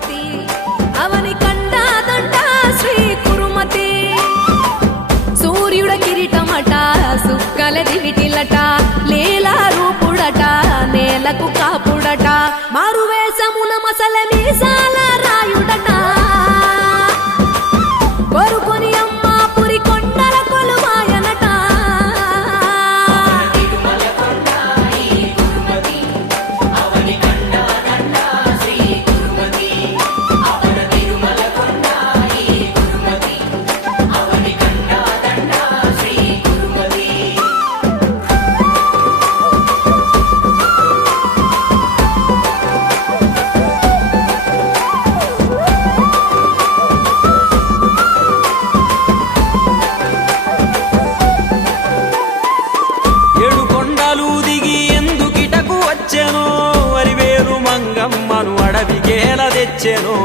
కురుమతి అవని కండాదంట శ్రీ కురుమతి సూర్యుడ కిరీటమట సుక్కల దివిటిలట లీలా రూపుడట నేలకు కాపుడట మారువేషమున మసల మీసాల రాయుడట కొరుకొని అమ్మ పురి కొండల కొలువాయనట ఏడు కొండలు దిగి ఎందుకిటకు వచ్చెను వరివేరు మంగమ్మను అడవికేల తెచ్చెను